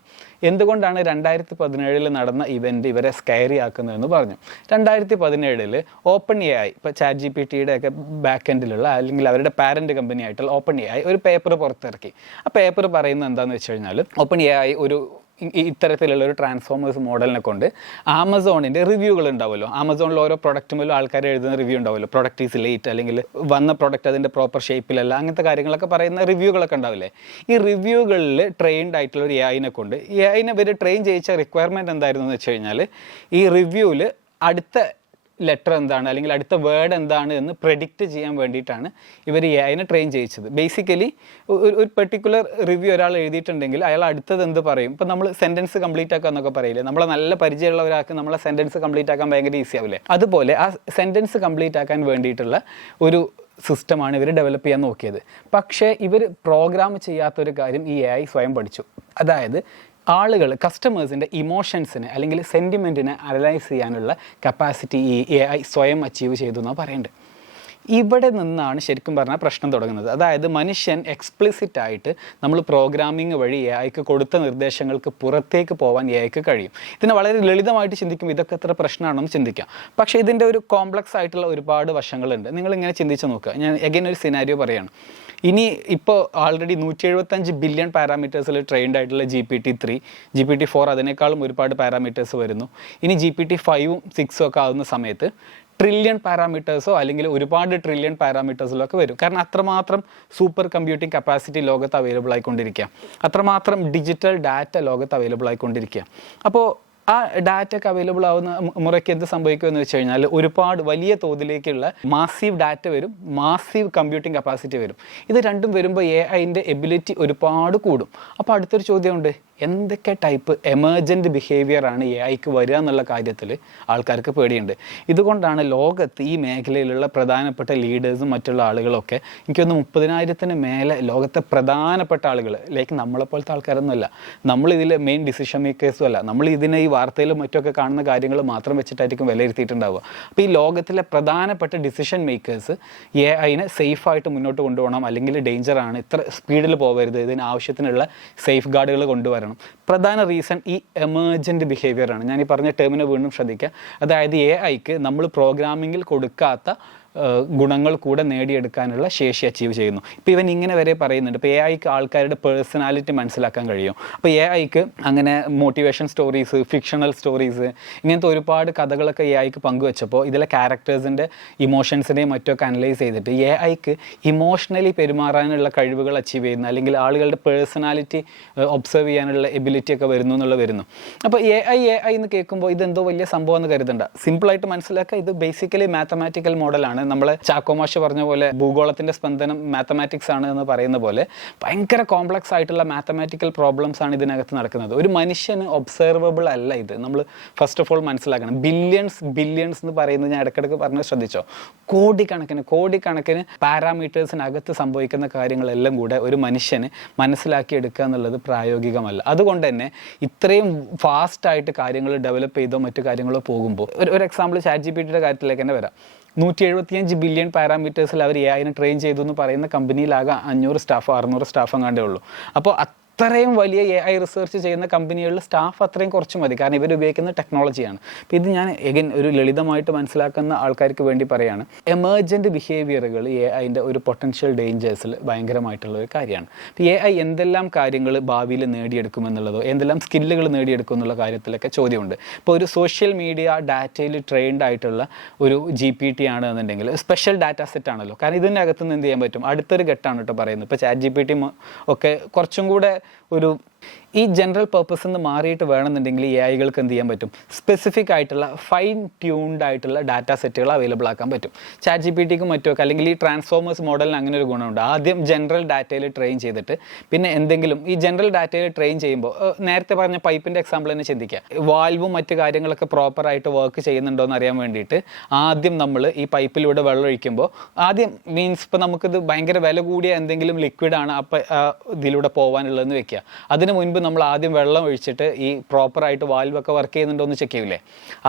എന്തുകൊണ്ടാണ് 2017 നടന്ന ഇവൻ്റ് ഇവരെ സ്കെയറി ആക്കുന്നതെന്ന് പറഞ്ഞു. 2017 OpenAI, ഇപ്പോൾ ChatGPT-യുടെ ഒക്കെ ബാക്ക് എൻഡിലുള്ള അല്ലെങ്കിൽ അവരുടെ പാരൻറ്റ് കമ്പനി ആയിട്ടുള്ള OpenAI ഒരു പേപ്പർ പുറത്തിറക്കി. ആ പേപ്പർ പറയുന്നത് എന്താണെന്ന് വെച്ച് കഴിഞ്ഞാൽ, OpenAI ഇത്തരത്തിലുള്ള ഒരു ട്രാൻസ്ഫോമേഴ്സ് മോഡലിനെ കൊണ്ട് ആമസോണിൻ്റെ റിവ്യൂകൾ ഉണ്ടാവുമല്ലോ, ആമസോണിൽ ഓരോ പ്രൊഡക്റ്റുമല്ലോ ആൾക്കാർ എഴുതുന്ന റിവ്യൂ ഉണ്ടാവുമല്ലോ, പ്രൊഡക്റ്റ് ഈസ് ലേറ്റ്, അല്ലെങ്കിൽ വന്ന പ്രൊഡക്റ്റ് അതിൻ്റെ പ്രോപ്പർ ഷേപ്പിലല്ല, അങ്ങനത്തെ കാര്യങ്ങളൊക്കെ പറയുന്ന റിവ്യൂകളൊക്കെ ഉണ്ടാവില്ലേ. ഈ റിവ്യൂകളിൽ ട്രെയിൻഡ് ആയിട്ടുള്ള ഒരു AIനെ കൊണ്ട് AIനെ ഇവർ ട്രെയിൻ ചെയ്യിച്ച റിക്വയർമെൻറ്റ് എന്തായിരുന്നു എന്ന് വെച്ച് കഴിഞ്ഞാൽ, ഈ റിവ്യൂവിൽ അടുത്ത ലെറ്റർ എന്താണ് അല്ലെങ്കിൽ അടുത്ത വേർഡ് എന്താണ് എന്ന് പ്രെഡിക്റ്റ് ചെയ്യാൻ വേണ്ടിയിട്ടാണ് ഇവർ AIനെ ട്രെയിൻ ചെയ്യിച്ചത്. ബേസിക്കലി ഒരു പെർട്ടിക്കുലർ റിവ്യൂ ഒരാൾ എഴുതിയിട്ടുണ്ടെങ്കിൽ അയാൾ അടുത്തത് എന്ത് പറയും. ഇപ്പോൾ നമ്മൾ സെൻറ്റൻസ് കംപ്ലീറ്റ് ആക്കുക എന്നൊക്കെ പറയില്ലേ, നമ്മളെ നല്ല പരിചയമുള്ള ഒരാൾക്ക് നമ്മളെ സെൻറ്റൻസ് കംപ്ലീറ്റ് ആക്കാൻ ഭയങ്കര ഈസി ആവില്ലേ, അതുപോലെ ആ സെൻറ്റൻസ് കംപ്ലീറ്റ് ആക്കാൻ വേണ്ടിയിട്ടുള്ള ഒരു സിസ്റ്റമാണ് ഇവർ ഡെവലപ്പ് ചെയ്യാൻ നോക്കിയത്. പക്ഷേ ഇവർ പ്രോഗ്രാം ചെയ്യാത്തൊരു കാര്യം ഈ AI സ്വയം പഠിച്ചു. അതായത് ആളുകൾ, കസ്റ്റമേഴ്സിൻ്റെ ഇമോഷൻസിനെ അല്ലെങ്കിൽ സെൻറ്റിമെൻറ്റിനെ അനലൈസ് ചെയ്യാനുള്ള കപ്പാസിറ്റി ഈ AI സ്വയം അച്ചീവ് ചെയ്തു എന്നാണ് പറയുന്നത്. ഇവിടെ നിന്നാണ് ശരിക്കും പറഞ്ഞാൽ പ്രശ്നം തുടങ്ങുന്നത്. അതായത് മനുഷ്യൻ എക്സ്പ്ലിസിറ്റ് ആയിട്ട് നമ്മൾ പ്രോഗ്രാമിംഗ് വഴി AIക്ക് കൊടുത്ത നിർദ്ദേശങ്ങൾക്ക് പുറത്തേക്ക് പോകാൻ AIക്ക് കഴിയും. ഇതിനെ വളരെ ലളിതമായിട്ട് ചിന്തിക്കും, ഇതൊക്കെ എത്ര പ്രശ്നമാണെന്ന് ചിന്തിക്കാം. പക്ഷേ ഇതിൻ്റെ ഒരു കോംപ്ലക്സ് ആയിട്ടുള്ള ഒരുപാട് വശങ്ങളുണ്ട്. നിങ്ങളിങ്ങനെ ചിന്തിച്ച് നോക്കുക. ഞാൻ എഗൈൻ ഒരു സിനാരിയോ പറയുകയാണ്. ഇപ്പോൾ ആൾറെഡി 175 ബില്യൺ പാരാമീറ്റേഴ്സിൽ ട്രെയിൻഡ് ആയിട്ടുള്ള GPT-3, GPT-4 അതിനേക്കാളും ഒരുപാട് പാരാമീറ്റേഴ്സ് വരുന്നു. ഇനി GPT-5ഉം 6ഉം ഒക്കെ ആകുന്ന സമയത്ത് ട്രില്യൺ പാരാമീറ്റേഴ്സോ അല്ലെങ്കിൽ ഒരുപാട് ട്രില്യൺ പാരാമീറ്റേഴ്സിലൊക്കെ വരും. കാരണം അത്രമാത്രം സൂപ്പർ കമ്പ്യൂട്ടിംഗ് കപ്പാസിറ്റി ലോകത്ത് അവൈലബിൾ ആയിക്കൊണ്ടിരിക്കുക, അത്രമാത്രം ഡിജിറ്റൽ ഡാറ്റ ലോകത്ത് അവൈലബിൾ ആയിക്കൊണ്ടിരിക്കുക. അപ്പോൾ ആ ഡാറ്റ ഒക്കെ അവൈലബിൾ ആവുന്ന മുറയ്ക്ക് എന്ത് സംഭവിക്കുമെന്ന് വെച്ച് കഴിഞ്ഞാൽ, ഒരുപാട് വലിയ തോതിലേക്കുള്ള മാസീവ് ഡാറ്റ വരും, മാസീവ് കമ്പ്യൂട്ടിംഗ് കപ്പാസിറ്റി വരും. ഇത് രണ്ടും വരുമ്പോൾ AIൻ്റെ എബിലിറ്റി ഒരുപാട് കൂടും. അപ്പോൾ അടുത്തൊരു ചോദ്യമുണ്ട്, എന്തൊക്കെ ടൈപ്പ് എമർജൻറ്റ് ബിഹേവിയറാണ് AIക്ക് വരിക എന്നുള്ള കാര്യത്തിൽ ആൾക്കാർക്ക് പേടിയുണ്ട്. ഇതുകൊണ്ടാണ് ലോകത്ത് ഈ മേഖലയിലുള്ള പ്രധാനപ്പെട്ട ലീഡേഴ്സും മറ്റുള്ള ആളുകളൊക്കെ, എനിക്കൊന്ന് 30,000-ന് മേലെ ലോകത്തെ പ്രധാനപ്പെട്ട ആളുകൾ, ലൈക്ക് നമ്മളെപ്പോലത്തെ ആൾക്കാരൊന്നുമല്ല, നമ്മളിതിൽ മെയിൻ ഡിസിഷൻ മേക്കേഴ്സും അല്ല, നമ്മൾ ഇതിനെ ഈ വാർത്തയിലും മറ്റൊക്കെ കാണുന്ന കാര്യങ്ങൾ മാത്രം വെച്ചിട്ടായിരിക്കും വിലയിരുത്തിയിട്ടുണ്ടാവുക. അപ്പോൾ ഈ ലോകത്തിലെ പ്രധാനപ്പെട്ട ഡിസിഷൻ മേക്കേഴ്സ് AIനെ സേഫായിട്ട് മുന്നോട്ട് കൊണ്ടുപോകണം, അല്ലെങ്കിൽ ഡേഞ്ചറാണ്, ഇത്ര സ്പീഡിൽ പോകരുത്, ഇതിന് ആവശ്യത്തിനുള്ള സേഫ് ഗാർഡുകൾ കൊണ്ടുവരണം. പ്രധാന റീസൺ ഈ എമർജൻറ്റ് ബിഹേവിയറാണ്. ഞാൻ ഈ പറഞ്ഞ ടേമിനെ വീണ്ടും ശ്രദ്ധിക്കുക. അതായത് AIക്ക് നമ്മൾ പ്രോഗ്രാമിങ്ങിൽ കൊടുക്കാത്ത ഗുണങ്ങൾ കൂടെ നേടിയെടുക്കാനുള്ള ശേഷി അച്ചീവ് ചെയ്യുന്നു. ഇപ്പോൾ ഇവൻ ഇങ്ങനെ വരെ പറയുന്നുണ്ട്, ഇപ്പോൾ AIക്ക് ആൾക്കാരുടെ പേഴ്സണാലിറ്റി മനസ്സിലാക്കാൻ കഴിയും. അപ്പോൾ AIക്ക് അങ്ങനെ മോട്ടിവേഷൻ സ്റ്റോറീസ്, ഫിക്ഷണൽ സ്റ്റോറീസ്, ഇങ്ങനത്തെ ഒരുപാട് കഥകളൊക്കെ AIക്ക് പങ്കുവെച്ചപ്പോൾ ഇതിലെ ക്യാരക്ടേഴ്സിൻ്റെ ഇമോഷൻസിനെയും മറ്റൊക്കെ അനലൈസ് ചെയ്തിട്ട് AIക്ക് ഇമോഷണലി പെരുമാറാനുള്ള കഴിവുകൾ അച്ചീവ് ചെയ്യുന്ന, അല്ലെങ്കിൽ ആളുകളുടെ പേഴ്സണാലിറ്റി ഒബ്സർവ് ചെയ്യാനുള്ള എബിലിറ്റി ഒക്കെ വരുന്നു. അപ്പോൾ AI എന്ന് കേൾക്കുമ്പോൾ ഇതെന്തോ വലിയ സംഭവം എന്ന് കരുതണ്ട. സിമ്പിളായിട്ട് മനസ്സിലാക്കുക, ഇത് ബേസിക്കലി മാത്തമാറ്റിക്കൽ മോഡലാണ്. നമ്മൾ ചാക്കോമാഷ് പറഞ്ഞ പോലെ ഭൂഗോളത്തിൻ്റെ സ്പന്ദനം മാത്തമാറ്റിക്സ് ആണ് എന്ന് പറയുന്ന പോലെ ഭയങ്കര കോംപ്ലക്സ് ആയിട്ടുള്ള മാത്തമാറ്റിക്കൽ പ്രോബ്ലംസ് ആണ് ഇതിനകത്ത് നടക്കുന്നത്. ഒരു മനുഷ്യന് ഒബ്സർവബിൾ അല്ല ഇത്. നമ്മൾ ഫസ്റ്റ് ഓഫ് ഓൾ മനസ്സിലാക്കണം. ബില്യൺസ് എന്ന് പറയുന്നത് ഞാൻ ഇടയ്ക്കിടയ്ക്ക് പറഞ്ഞ് ശ്രദ്ധിച്ചോ, കോടിക്കണക്കിന് പാരാമീറ്റേഴ്സിനകത്ത് സംഭവിക്കുന്ന കാര്യങ്ങളെല്ലാം കൂടെ ഒരു മനുഷ്യന് മനസ്സിലാക്കിയെടുക്കുക എന്നുള്ളത് പ്രായോഗികമല്ല. അതുകൊണ്ട് തന്നെ ഇത്രയും ഫാസ്റ്റായിട്ട് കാര്യങ്ങൾ ഡെവലപ്പ് ചെയ്തോ മറ്റു കാര്യങ്ങളോ പോകുമ്പോൾ ഒരു എക്സാമ്പിൾ ChatGPT-യുടെ കാര്യത്തിലേക്ക് തന്നെ വരാം. 175 ബില്യൺ പാരാമീറ്റേഴ്സിൽ അവർ എ ഐനെ ട്രെയിൻ ചെയ്തു എന്ന് പറയുന്ന കമ്പനിയിലാകെ 500 സ്റ്റാഫ് 600 സ്റ്റാഫ് അങ്ങാണ്ടേ ഉള്ളൂ. അപ്പോൾ അത്രയും വലിയ എ ഐ റിസർച്ച് ചെയ്യുന്ന കമ്പനികളിൽ സ്റ്റാഫ് അത്രയും കുറച്ച് മതി, കാരണം ഇവർ ഉപയോഗിക്കുന്ന ടെക്നോളജിയാണ്. അപ്പോൾ ഇത് ഞാൻ എഗൈൻ ഒരു ലളിതമായിട്ട് മനസ്സിലാക്കുന്ന ആൾക്കാർക്ക് വേണ്ടി പറയുകയാണ്. എമർജൻറ്റ് ബിഹേവിയറുകൾ എ ഐൻ്റെ ഒരു പൊട്ടൻഷ്യൽ ഡേഞ്ചേഴ്സിൽ ഭയങ്കരമായിട്ടുള്ള ഒരു കാര്യമാണ്. ഇപ്പോൾ എ ഐ എന്തെല്ലാം കാര്യങ്ങൾ ഭാവിയിൽ നേടിയെടുക്കുമെന്നുള്ളതോ എന്തെല്ലാം സ്കില്ലുകൾ നേടിയെടുക്കും എന്നുള്ള കാര്യത്തിലൊക്കെ ചോദ്യമുണ്ട്. ഇപ്പോൾ ഒരു സോഷ്യൽ മീഡിയ ഡാറ്റയിൽ ട്രെയിൻഡ് ആയിട്ടുള്ള ഒരു GPT ആണെന്നുണ്ടെങ്കിൽ സ്പെഷ്യൽ ഡാറ്റ സെറ്റ് ആണല്ലോ, കാരണം ഇതിൻ്റെ അകത്തുനിന്ന് എന്ത് ചെയ്യാൻ പറ്റും, അടുത്തൊരു ഘട്ടമാണ് കേട്ടോ പറയുന്നത്. ഇപ്പോൾ ChatGPT ഒക്കെ കുറച്ചും കൂടെ ഒരു ഈ ജനറൽ പർപ്പസ് നിന്ന് മാറിയിട്ട് വേണമെന്നുണ്ടെങ്കിൽ ഈ ഐകൾക്ക് എന്ത് ചെയ്യാൻ പറ്റും, സ്പെസിഫിക് ആയിട്ടുള്ള ഫൈൻ ട്യൂൺഡ് ആയിട്ടുള്ള ഡാറ്റ സെറ്റുകൾ അവൈലബിൾ ആക്കാൻ പറ്റും. ChatGPTക്കും മറ്റുമൊക്കെ അല്ലെങ്കിൽ ഈ ട്രാൻസ്ഫോമേഴ്സ് മോഡലിന് അങ്ങനെ ഒരു ഗുണമുണ്ട്. ആദ്യം ജനറൽ ഡാറ്റയിൽ ട്രെയിൻ ചെയ്തിട്ട് പിന്നെ എന്തെങ്കിലും ഈ ജനറൽ ഡാറ്റയിൽ ട്രെയിൻ ചെയ്യുമ്പോൾ നേരത്തെ പറഞ്ഞ പൈപ്പിൻ്റെ എക്സാമ്പിൾ തന്നെ ചിന്തിക്കുക. വാൽവും മറ്റു കാര്യങ്ങളൊക്കെ പ്രോപ്പറായിട്ട് വർക്ക് ചെയ്യുന്നുണ്ടോ എന്ന് അറിയാൻ വേണ്ടിയിട്ട് ആദ്യം നമ്മൾ ഈ പൈപ്പിലൂടെ വെള്ളം ഒഴിക്കുമ്പോൾ ആദ്യം മീൻസ് ഇപ്പോൾ നമുക്കിത് ഭയങ്കര വില കൂടിയ എന്തെങ്കിലും ലിക്വിഡാണ് അപ്പോൾ ഇതിലൂടെ പോകാനുള്ളതെന്ന് വെക്കുക. അതിന് മുൻപ് നമ്മൾ ആദ്യം വെള്ളം ഒഴിച്ചിട്ട് ഈ പ്രോപ്പറായിട്ട് വാൽവൊക്കെ വർക്ക് ചെയ്യുന്നുണ്ടോ എന്ന് ചെക്ക് ചെയ്യില്ലേ.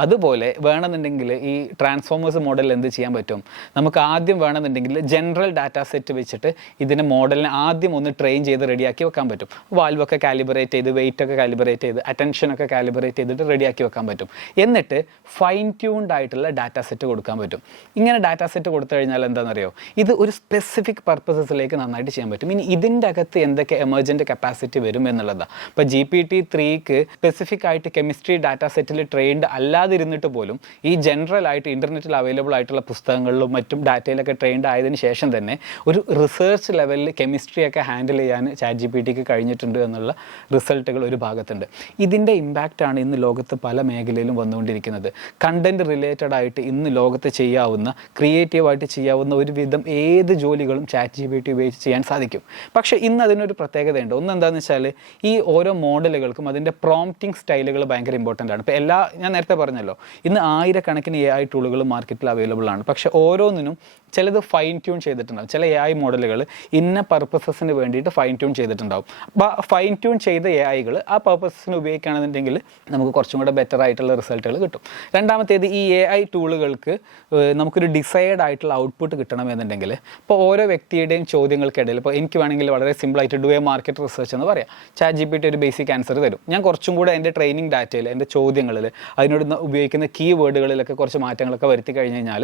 അതുപോലെ വേണമെന്നുണ്ടെങ്കിൽ ഈ ട്രാൻസ്ഫോമേഴ്സ് മോഡലിൽ എന്ത് ചെയ്യാൻ പറ്റും, നമുക്ക് ആദ്യം വേണമെന്നുണ്ടെങ്കിൽ ജനറൽ ഡാറ്റ സെറ്റ് വെച്ചിട്ട് ഇതിൻ്റെ മോഡലിനെ ആദ്യം ഒന്ന് ട്രെയിൻ ചെയ്ത് റെഡിയാക്കി വെക്കാൻ പറ്റും. വാൽവൊക്കെ കാലിബ്രേറ്റ് ചെയ്ത് വെയിറ്റൊക്കെ കാലിബ്രേറ്റ് ചെയ്ത് അറ്റൻഷനൊക്കെ കാലിബ്രേറ്റ് ചെയ്തിട്ട് റെഡിയാക്കി വെക്കാൻ പറ്റും. എന്നിട്ട് ഫൈൻ ട്യൂൺഡ് ആയിട്ടുള്ള ഡാറ്റ സെറ്റ് കൊടുക്കാൻ പറ്റും. ഇങ്ങനെ ഡാറ്റ സെറ്റ് കൊടുത്തു കഴിഞ്ഞാൽ എന്താണെന്നറിയോ, ഇത് ഒരു സ്പെസിഫിക് പർപ്പസസിലേക്ക് നന്നായിട്ട് ചെയ്യാൻ പറ്റും. ഇനി ഇതിൻ്റെ അകത്ത് എന്തൊക്കെ എമർജൻറ്റ് കപ്പാസിറ്റി വരും എന്നുള്ളതാണ്. ഇപ്പോൾ GPT-3ക്ക് സ്പെസിഫിക് ആയിട്ട് കെമിസ്ട്രി ഡാറ്റ സെറ്റിൽ ട്രെയിൻഡ് അല്ലാതിരുന്നിട്ട് പോലും ഈ ജനറൽ ആയിട്ട് ഇൻ്റർനെറ്റിൽ അവൈലബിൾ ആയിട്ടുള്ള പുസ്തകങ്ങളിലും മറ്റും ഡാറ്റയിലൊക്കെ ട്രെയിൻഡ് ആയതിനു ശേഷം തന്നെ ഒരു റിസർച്ച് ലെവലിൽ കെമിസ്ട്രിയൊക്കെ ഹാൻഡിൽ ചെയ്യാൻ ChatGPTക്ക് കഴിഞ്ഞിട്ടുണ്ട് എന്നുള്ള റിസൾട്ടുകൾ ഒരു ഭാഗത്തുണ്ട്. ഇതിൻ്റെ ഇമ്പാക്റ്റാണ് ഇന്ന് ലോകത്ത് പല മേഖലയിലും വന്നുകൊണ്ടിരിക്കുന്നത്. കണ്ടൻറ് റിലേറ്റഡ് ആയിട്ട് ഇന്ന് ലോകത്ത് ചെയ്യാവുന്ന ക്രിയേറ്റീവായിട്ട് ചെയ്യാവുന്ന ഒരുവിധം ഏത് ജോലികളും ChatGPT ഉപയോഗിച്ച് ചെയ്യാൻ സാധിക്കും. പക്ഷേ ഇന്ന് അതിനൊരു പ്രത്യേകതയുണ്ട്. ഒന്ന് എന്താണെന്ന് വെച്ചാൽ ഈ ഓരോ മോഡലുകൾക്കും അതിൻ്റെ പ്രോംപ്റ്റിംഗ് സ്റ്റൈലുകൾ ഭയങ്കര ഇമ്പോർട്ടൻ്റ് ആണ്. ഇപ്പോൾ ഞാൻ നേരത്തെ പറഞ്ഞല്ലോ, ഇന്ന് ആയിരക്കണക്കിന് AI ടൂളുകൾ മാർക്കറ്റിൽ അവൈലബിൾ ആണ്. പക്ഷേ ഓരോന്നിനും ചിലത് ഫൈൻ ട്യൂൺ ചെയ്തിട്ടുണ്ടാവും. ചില AI മോഡലുകൾ ഇന്ന പർപ്പസസിന് വേണ്ടിയിട്ട് ഫൈൻ ട്യൂൺ ചെയ്തിട്ടുണ്ടാവും. അപ്പോൾ ഫൈൻ ട്യൂൺ ചെയ്ത AIകൾ ആ പർപ്പസസിന് ഉപയോഗിക്കുകയാണെന്നുണ്ടെങ്കിൽ നമുക്ക് കുറച്ചും കൂടെ ബെറ്റർ ആയിട്ടുള്ള റിസൾട്ടുകൾ കിട്ടും. രണ്ടാമത്തേത് ഈ AI ടൂളുകൾക്ക് നമുക്കൊരു ഡിസൈഡ് ആയിട്ടുള്ള ഔട്ട്പുട്ട് കിട്ടണമെന്നുണ്ടെങ്കിൽ ഇപ്പോൾ ഓരോ വ്യക്തിയുടെയും ചോദ്യങ്ങൾക്കിടയിൽ ഇപ്പോൾ എനിക്ക് വേണമെങ്കിൽ വളരെ സിമ്പിളായിട്ട് ഡു എ മാർക്കറ്റ് റിസർച്ച് എന്ന് പറയാം. ChatGPT ഒരു ബേസിക് ആൻസർ തരും. ഞാൻ കുറച്ചും കൂടെ എൻ്റെ ട്രെയിനിങ് ഡാറ്റയിൽ എൻ്റെ ചോദ്യങ്ങളിൽ അതിനോട് ഉപയോഗിക്കുന്ന കീ വേർഡുകളിലൊക്കെ കുറച്ച് മാറ്റങ്ങളൊക്കെ വരുത്തി കഴിഞ്ഞ് കഴിഞ്ഞാൽ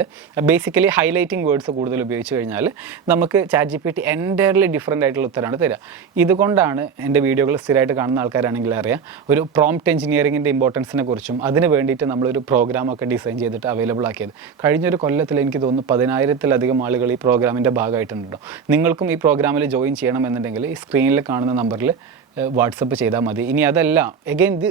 ബേസിക്കലി ഹൈലൈറ്റിംഗ് വേർഡ്സ് കൂടുതൽ ഉപയോഗിച്ച് കഴിഞ്ഞാൽ നമുക്ക് ChatGPT എൻ്റയർലി ഡിഫറൻ്റ് ആയിട്ടുള്ള ഉത്തരമാണ് തരിക. ഇതുകൊണ്ടാണ് എൻ്റെ വീഡിയോകൾ സ്ഥിരമായിട്ട് കാണുന്ന ആൾക്കാരാണെങ്കിൽ അറിയാം, ഒരു പ്രോംപ്റ്റ് എഞ്ചിനീയറിങ്ങിൻ്റെ ഇമ്പോർട്ടൻസിനെ കുറിച്ചും അതിന് വേണ്ടിയിട്ട് നമ്മളൊരു പ്രോഗ്രാമൊക്കെ ഡിസൈൻ ചെയ്തിട്ട് അവൈലബിൾ ആക്കിയത്. കഴിഞ്ഞൊരു കൊല്ലത്തിൽ എനിക്ക് തോന്നുന്നു 10,000-ലധികം ആളുകൾ ഈ പ്രോഗ്രാമിൻ്റെ ഭാഗമായിട്ടുണ്ടോ. നിങ്ങൾക്കും ഈ പ്രോഗ്രാമിൽ ജോയിൻ ചെയ്യണമെന്നുണ്ടെങ്കിൽ ഈ സ്ക്രീനിൽ കാണുന്ന നമ്പറിൽ വാട്സപ്പ് ചെയ്താൽ മതി. ഇനി അതല്ല എഗെയിൻ ഇത്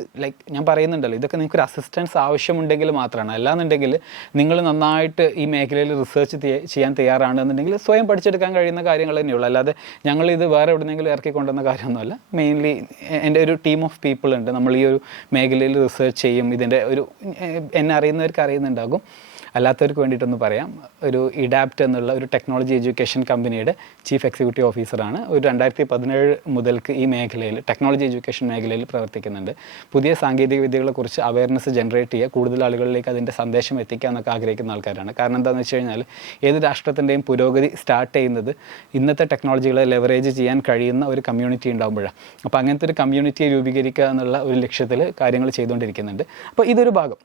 ഞാൻ പറയുന്നുണ്ടല്ലോ, ഇതൊക്കെ നിങ്ങൾക്കൊരു അസിസ്റ്റൻസ് ആവശ്യമുണ്ടെങ്കിൽ മാത്രമാണ്. അല്ലാന്നുണ്ടെങ്കിൽ നിങ്ങൾ നന്നായിട്ട് ഈ മേഖലയിൽ റിസർച്ച് ചെയ്യാൻ തയ്യാറാണെന്നുണ്ടെങ്കിൽ സ്വയം പഠിച്ചെടുക്കാൻ കഴിയുന്ന കാര്യങ്ങൾ തന്നെയുള്ളൂ. അല്ലാതെ ഞങ്ങളിത് വേറെ എവിടെയെങ്കിലും ഇറക്കി കൊണ്ടുവന്ന കാര്യമൊന്നുമല്ല. മെയിൻലി എൻ്റെ ഒരു ടീം ഓഫ് പീപ്പിൾ ഉണ്ട്. നമ്മൾ ഈ ഒരു മേഖലയിൽ റിസർച്ച് ചെയ്യും. ഇതിൻ്റെ ഒരു എന്നെ അറിയുന്നവർക്ക് അറിയുന്നുണ്ടാകും, അല്ലാത്തവർക്ക് വേണ്ടിയിട്ടൊന്ന് പറയാം. ഒരു ഇഡാപ്റ്റ് എന്നുള്ള ഒരു ടെക്നോളജി എഡ്യൂക്കേഷൻ കമ്പനിയുടെ ചീഫ് എക്സിക്യൂട്ടീവ് ഓഫീസറാണ്. ഒരു 2017 മുതൽക്ക് ഈ മേഖലയിൽ ടെക്നോളജി എഡ്യൂക്കേഷൻ മേഖലയിൽ പ്രവർത്തിക്കുന്നുണ്ട്. പുതിയ സാങ്കേതിക വിദ്യകളെക്കുറിച്ച് അവയർനെസ് ജനറേറ്റ് ചെയ്യുക, കൂടുതൽ ആളുകളിലേക്ക് അതിൻ്റെ സന്ദേശം എത്തിക്കുക എന്നൊക്കെ ആഗ്രഹിക്കുന്ന ആൾക്കാരാണ്. കാരണം എന്താണെന്ന് വെച്ച് കഴിഞ്ഞാൽ ഏത് രാഷ്ട്രത്തിൻ്റെയും പുരോഗതി സ്റ്റാർട്ട് ചെയ്യുന്നത് ഇന്നത്തെ ടെക്നോളജികളെ ലെവറേജ് ചെയ്യാൻ കഴിയുന്ന ഒരു കമ്മ്യൂണിറ്റി ഉണ്ടാകുമ്പോഴാണ്. അപ്പോൾ അങ്ങനത്തെ ഒരു കമ്മ്യൂണിറ്റിയെ രൂപീകരിക്കുക എന്നുള്ള ഒരു ലക്ഷ്യത്തിൽ കാര്യങ്ങൾ ചെയ്തുകൊണ്ടിരിക്കുന്നുണ്ട്. അപ്പോൾ ഇതൊരു ഭാഗം.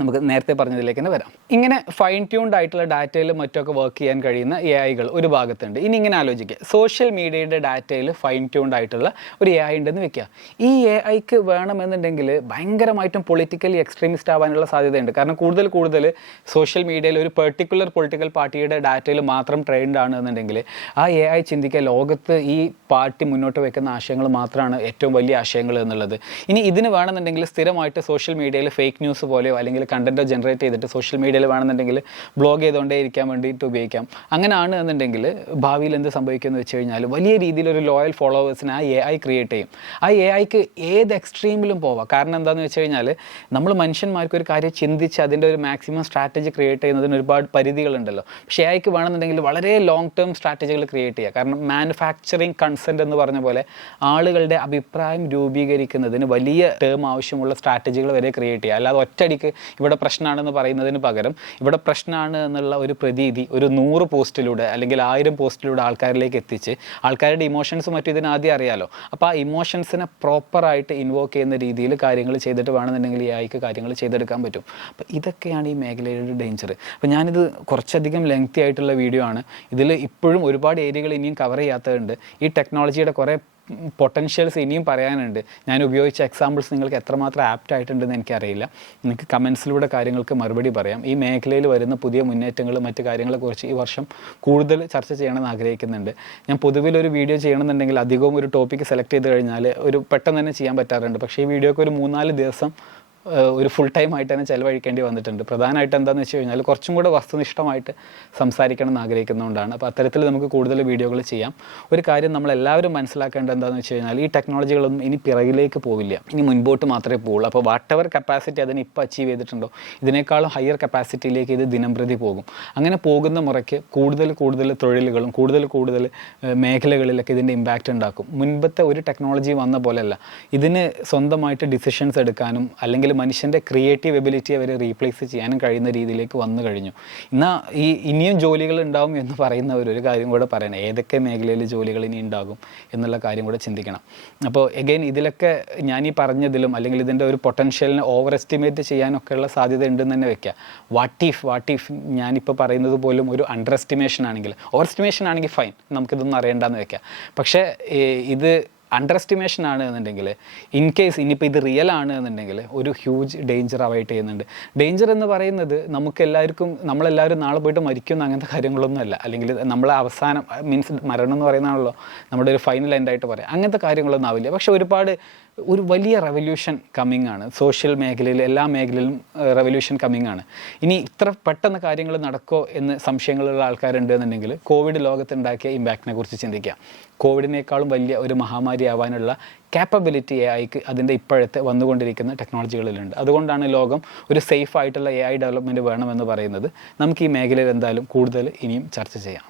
നമുക്ക് നേരത്തെ പറഞ്ഞതിലേക്ക് തന്നെ വരാം. ഇങ്ങനെ ഫൈൻ ട്യൂൺഡ് ആയിട്ടുള്ള ഡാറ്റയിൽ മറ്റൊക്കെ വർക്ക് ചെയ്യാൻ കഴിയുന്ന AIകൾ ഒരു ഭാഗത്തുണ്ട്. ഇനി ഇങ്ങനെ ആലോചിക്കുക, സോഷ്യൽ മീഡിയയുടെ ഡാറ്റയിൽ ഫൈൻ ട്യൂൺഡ് ആയിട്ടുള്ള ഒരു AI ഉണ്ടെന്ന് വെക്കുക. ഈ AIക്ക് വേണമെന്നുണ്ടെങ്കിൽ ഭയങ്കരമായിട്ടും പൊളിറ്റിക്കലി എക്സ്ട്രീമിസ്റ്റ് ആവാനുള്ള സാധ്യതയുണ്ട്. കാരണം കൂടുതൽ സോഷ്യൽ മീഡിയയിൽ ഒരു പെർട്ടിക്കുലർ പൊളിറ്റിക്കൽ പാർട്ടിയുടെ ഡാറ്റയിൽ മാത്രം ട്രെയിൻഡ് ആണ് എന്നുണ്ടെങ്കിൽ ആ AI ചിന്തിക്കുക ലോകത്ത് ഈ പാർട്ടി മുന്നോട്ട് വെക്കുന്ന ആശയങ്ങൾ മാത്രമാണ് ഏറ്റവും വലിയ ആശയങ്ങൾ എന്നുള്ളത്. ഇനി ഇതിന് വേണമെന്നുണ്ടെങ്കിൽ സ്ഥിരമായിട്ട് സോഷ്യൽ മീഡിയയിൽ ഫേക്ക് ന്യൂസ് പോലെയോ അല്ലെങ്കിൽ കണ്ടന്റ് ജനറേറ്റ് ചെയ്തിട്ട് സോഷ്യൽ മീഡിയയിൽ വേണമെന്നുണ്ടെങ്കിൽ ബ്ലോഗ് ചെയ്തുകൊണ്ടേ ഇരിക്കാൻ വേണ്ടിയിട്ട് ഉപയോഗിക്കാം. അങ്ങനെയാണ് എന്നുണ്ടെങ്കിൽ ഭാവിയിൽ എന്ത് സംഭവിക്കുമെന്ന് വെച്ച് കഴിഞ്ഞാൽ വലിയ രീതിയിലൊരു ലോയൽ ഫോളോവേഴ്സിനെ ആ AI ക്രിയേറ്റ് ചെയ്യും. ആ AIക്ക് ഏത് എക്സ്ട്രീമിലും പോവാം. കാരണം എന്താണെന്ന് വെച്ച് കഴിഞ്ഞാൽ നമ്മൾ മനുഷ്യന്മാർക്ക് ഒരു കാര്യം ചിന്തിച്ച് അതിൻ്റെ ഒരു മാക്സിമം സ്ട്രാറ്റജി ക്രിയേറ്റ് ചെയ്യുന്നതിന് ഒരുപാട് പരിധികളുണ്ടല്ലോ. പക്ഷേ AIക്ക് വേണമെന്നുണ്ടെങ്കിൽ വളരെ ലോങ് ടേം സ്ട്രാറ്റജികൾ ക്രിയേറ്റ് ചെയ്യുക. കാരണം മാനുഫാക്ചറിങ് കൺസെൻറ്റ് എന്ന് പറഞ്ഞ പോലെ ആളുകളുടെ അഭിപ്രായം രൂപീകരിക്കുന്നതിന് വലിയ ടേം ആവശ്യമുള്ള സ്ട്രാറ്റജികൾ വരെ ക്രിയേറ്റ് ചെയ്യുക. അല്ലാതെ ഒറ്റയടിക്ക് ഇവിടെ പ്രശ്നമാണെന്ന് പറയുന്നതിന് പകരം ഇവിടെ പ്രശ്നമാണ് എന്നുള്ള ഒരു പ്രതീതി ഒരു 100 പോസ്റ്റിലൂടെ അല്ലെങ്കിൽ 1000 പോസ്റ്റിലൂടെ ആൾക്കാരിലേക്ക് എത്തിച്ച് ആൾക്കാരുടെ ഇമോഷൻസ് മറ്റും ഇതിന് ആദ്യം അറിയാലോ. അപ്പോൾ ആ ഇമോഷൻസിനെ പ്രോപ്പറായിട്ട് ഇൻവോക്ക് ചെയ്യുന്ന രീതിയിൽ കാര്യങ്ങൾ ചെയ്തിട്ട് വേണമെന്നുണ്ടെങ്കിൽ ഈ ആയിക്ക് കാര്യങ്ങൾ ചെയ്തെടുക്കാൻ പറ്റും. അപ്പോൾ ഇതൊക്കെയാണ് ഈ മേഖലയുടെ ഡേഞ്ചർ. അപ്പോൾ ഞാനിത് കുറച്ചധികം ലെങ്തി ആയിട്ടുള്ള വീഡിയോ ആണ്. ഇതിൽ ഇപ്പോഴും ഒരുപാട് ഏരിയകൾ ഇനിയും കവർ ചെയ്യാത്തതുണ്ട്. ഈ ടെക്നോളജിയുടെ കുറേ പൊട്ടൻഷ്യൽസ് ഇനിയും പറയാനുണ്ട്. ഞാൻ ഉപയോഗിച്ച എക്സാമ്പിൾസ് നിങ്ങൾക്ക് എത്രമാത്രം ആപ്റ്റ് ആയിട്ടുണ്ടെന്ന് എനിക്കറിയില്ല. നിങ്ങൾക്ക് കമൻസിലൂടെ കാര്യങ്ങൾക്ക് മറുപടി പറയാം. ഈ മേഖലയിൽ വരുന്ന പുതിയ മുന്നേറ്റങ്ങൾ മറ്റു കാര്യങ്ങളെക്കുറിച്ച് ഈ വർഷം കൂടുതൽ ചർച്ച ചെയ്യണമെന്ന് ആഗ്രഹിക്കുന്നുണ്ട്. ഞാൻ പൊതുവിലൊരു വീഡിയോ ചെയ്യണമെന്നുണ്ടെങ്കിൽ അധികവും ഒരു ടോപ്പിക്ക് സെലക്ട് ചെയ്ത് കഴിഞ്ഞാൽ ഒരു പെട്ടെന്ന് തന്നെ ചെയ്യാൻ പറ്റാറുണ്ട്. പക്ഷേ ഈ വീഡിയോക്ക് ഒരു 3-4 ദിവസം ഒരു ഫുൾ ടൈം ആയിട്ട് തന്നെ ചിലവഴിക്കേണ്ടി വന്നിട്ടുണ്ട്. പ്രധാനമായിട്ട് എന്താണെന്ന് വെച്ച് കഴിഞ്ഞാൽ കുറച്ചും കൂടെ വസ്തുനിഷ്ഠമായിട്ട് സംസാരിക്കണം എന്ന് ആഗ്രഹിക്കുന്നതുകൊണ്ടാണ്. അപ്പോൾ അത്തരത്തിൽ നമുക്ക് കൂടുതൽ വീഡിയോകൾ ചെയ്യാം. ഒരു കാര്യം നമ്മളെല്ലാവരും മനസ്സിലാക്കേണ്ടത് എന്താണെന്ന് വെച്ച് കഴിഞ്ഞാൽ ഈ ടെക്നോളജികളൊന്നും ഇനി പിറകിലേക്ക് പോവില്ല, ഇനി മുൻപോട്ട് മാത്രമേ പോവുള്ളൂ. അപ്പോൾ വാട്ട് എവർ കപ്പാസിറ്റി അതിന് ഇപ്പോൾ അച്ചീവ് ചെയ്തിട്ടുണ്ടോ ഇതിനേക്കാളും ഹയർ കപ്പാസിറ്റിയിലേക്ക് ഇത് ദിനംപ്രതി പോകും. അങ്ങനെ പോകുന്ന മുറയ്ക്ക് കൂടുതൽ തൊഴിലുകളും കൂടുതൽ മേഖലകളിലൊക്കെ ഇതിൻ്റെ ഇമ്പാക്റ്റ് ഉണ്ടാക്കും. മുൻപത്തെ ഒരു ടെക്നോളജി വന്ന പോലെയല്ല, ഇതിന് സ്വന്തമായിട്ട് ഡിസിഷൻസ് എടുക്കാനും അല്ലെങ്കിൽ മനുഷ്യൻ്റെ ക്രിയേറ്റീവ് എബിലിറ്റിയെ അവർ റീപ്ലേസ് ചെയ്യാനും കഴിയുന്ന രീതിയിലേക്ക് വന്നു കഴിഞ്ഞു. എന്നാൽ ഇനിയും ജോലികൾ ഉണ്ടാവും എന്ന് പറയുന്നവരൊരു കാര്യം കൂടെ പറയണം, ഏതൊക്കെ മേഖലയിൽ ജോലികൾ ഇനി ഉണ്ടാകും എന്നുള്ള കാര്യം കൂടെ ചിന്തിക്കണം. അപ്പോൾ എഗെയിൻ ഇതിലൊക്കെ ഞാൻ ഈ പറഞ്ഞതിലും അല്ലെങ്കിൽ ഇതിൻ്റെ ഒരു പൊട്ടൻഷ്യലിനെ ഓവർ എസ്റ്റിമേറ്റ് ചെയ്യാനൊക്കെയുള്ള സാധ്യത ഉണ്ടെന്ന് തന്നെ വെക്കുക. വാട്ട് ഇഫ് ഞാനിപ്പോൾ പറയുന്നത് പോലും ഒരു അണ്ടർ എസ്റ്റിമേഷൻ ആണെങ്കിൽ, ഓവർ എസ്റ്റിമേഷൻ ആണെങ്കിൽ ഫൈൻ, നമുക്കിതൊന്നും അറിയേണ്ടെന്ന് വെക്കാം. പക്ഷേ ഇത് അണ്ടർ എസ്റ്റിമേഷൻ ആണ് എന്നുണ്ടെങ്കിൽ, ഇൻ കേസ് ഇനിയിപ്പോൾ ഇത് റിയൽ ആണ് എന്നുണ്ടെങ്കിൽ ഒരു ഹ്യൂജ് ഡേഞ്ചർ അവൈറ്റ് ചെയ്യുന്നുണ്ട്. ഡേഞ്ചർ എന്ന് പറയുന്നത് നമ്മളെല്ലാവരും നാളെ പോയിട്ട് മരിക്കുന്ന അങ്ങനത്തെ കാര്യങ്ങളൊന്നുമല്ല, അല്ലെങ്കിൽ നമ്മളെ അവസാനം മീൻസ് മരണം എന്ന് പറയുന്നതാണല്ലോ നമ്മുടെ ഒരു ഫൈനൽ എൻഡായിട്ട് പറയാം, അങ്ങനത്തെ കാര്യങ്ങളൊന്നും ആവില്ല. പക്ഷെ ഒരു വലിയ റെവല്യൂഷൻ കമ്മിങ് ആണ്. സോഷ്യൽ മേഖലയിൽ എല്ലാ മേഖലയിലും റെവല്യൂഷൻ കമ്മിങ് ആണ്. ഇനി ഇത്ര പെട്ടെന്ന് കാര്യങ്ങൾ നടക്കോ എന്ന് സംശയങ്ങളുള്ള ആൾക്കാരുണ്ട് എന്നുണ്ടെങ്കിൽ കോവിഡ് ലോകത്തുണ്ടാക്കിയ ഇമ്പാക്റ്റിനെ കുറിച്ച് ചിന്തിക്കാം. കോവിഡിനേക്കാളും വലിയ ഒരു മഹാമാരി ആവാനുള്ള ക്യാപ്പബിലിറ്റി AIക്ക് അതിൻ്റെ ഇപ്പോഴത്തെ വന്നുകൊണ്ടിരിക്കുന്ന ടെക്നോളജികളിലുണ്ട്. അതുകൊണ്ടാണ് ലോകം ഒരു സേഫ് ആയിട്ടുള്ള AI ഡെവലപ്മെൻറ്റ് വേണമെന്ന് പറയുന്നത്. നമുക്ക് ഈ മേഖലയിൽ എന്തായാലും കൂടുതൽ ഇനിയും ചർച്ച ചെയ്യാം.